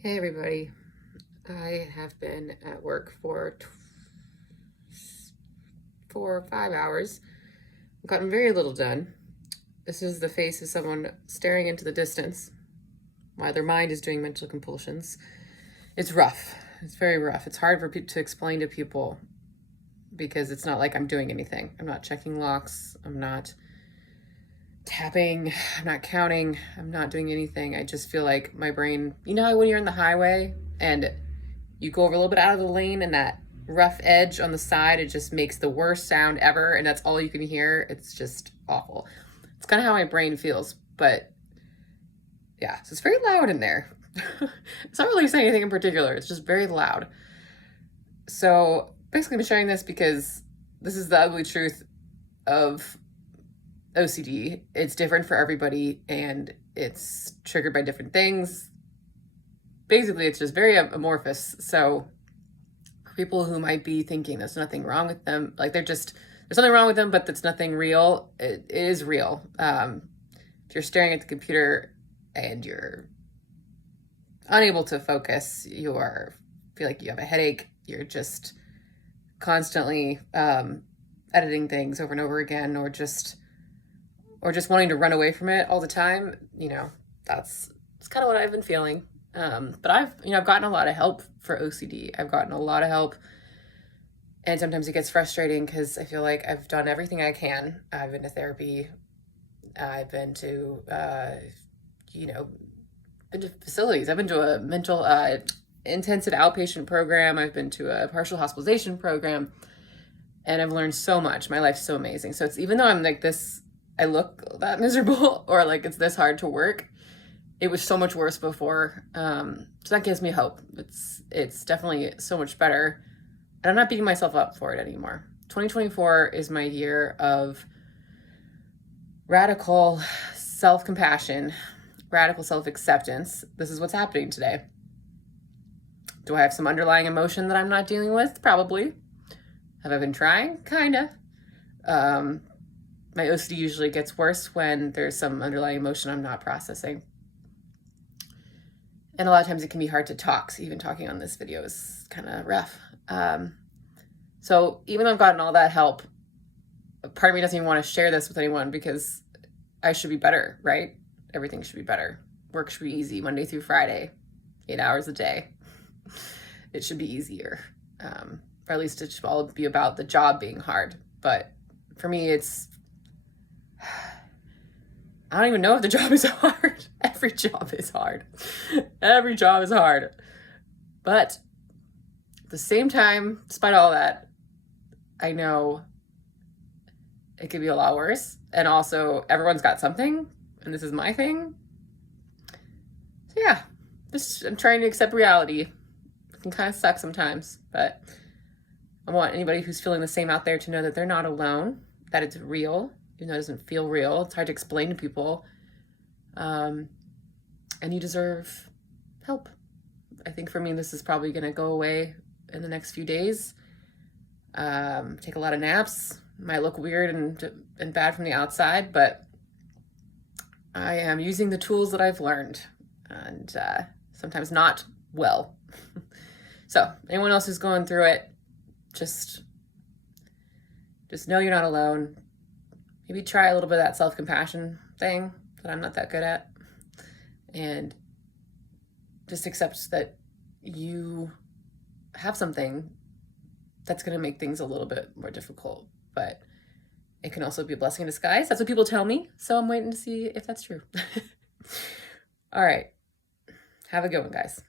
Hey everybody, I have been at work for 4 or 5 hours. I've gotten very little done. This is the face of someone staring into the distance while their mind is doing mental compulsions. It's rough. It's very rough. It's hard for people to explain to people because it's not like I'm doing anything. I'm not checking locks. I'm not tapping. I'm not counting. I'm not doing anything. I just feel like my brain, you know how when you're in the highway and you go over a little bit out of the lane and that rough edge on the side, it just makes the worst sound ever. And that's all you can hear. It's just awful. It's kind of how my brain feels. But yeah, so it's very loud in there. It's not really saying anything in particular. It's just very loud. So basically I'm sharing this because this is the ugly truth of OCD. It's different for everybody and it's triggered by different things. Basically, it's just very amorphous. So for people who might be thinking there's nothing wrong with them, like there's something wrong with them, but it's nothing real. It is real. If you're staring at the computer and you're unable to focus, feel like you have a headache, you're just constantly editing things over and over again, or just wanting to run away from it all the time, that's kind of what I've been feeling. But I've gotten a lot of help for OCD. I've gotten a lot of help, and sometimes it gets frustrating because I feel like I've done everything I can. I've been to therapy. I've been to, been to facilities. I've been to a mental intensive outpatient program. I've been to a partial hospitalization program, and I've learned so much. My life's so amazing. So it's, even though I'm like this, I look that miserable or like it's this hard to work, it was so much worse before. So that gives me hope. It's definitely so much better. And I'm not beating myself up for it anymore. 2024 is my year of radical self-compassion, radical self-acceptance. This is what's happening today. Do I have some underlying emotion that I'm not dealing with? Probably. Have I been trying? Kinda. My OCD usually gets worse when there's some underlying emotion I'm not processing. And a lot of times it can be hard to talk. So even talking on this video is kind of rough. So even though I've gotten all that help, part of me doesn't even want to share this with anyone because I should be better, right? Everything should be better. Work should be easy, Monday through Friday, 8 hours a day. It should be easier. Or at least it should all be about the job being hard. But for me, I don't even know if the job is hard. Every job is hard. Every job is hard. But at the same time, despite all that, I know it could be a lot worse. And also, everyone's got something, and this is my thing. So yeah, I'm trying to accept reality. It can kind of suck sometimes, but I want anybody who's feeling the same out there to know that they're not alone, that it's real, even though it doesn't feel real. It's hard to explain to people. And you deserve help. I think for me, this is probably going to go away in the next few days. Take a lot of naps. Might look weird and bad from the outside, but I am using the tools that I've learned, and sometimes not well. So anyone else who's going through it, just know you're not alone. Maybe try a little bit of that self-compassion thing that I'm not that good at, and just accept that you have something that's going to make things a little bit more difficult, but it can also be a blessing in disguise. That's what people tell me, so I'm waiting to see if that's true. All right. Have a good one, guys.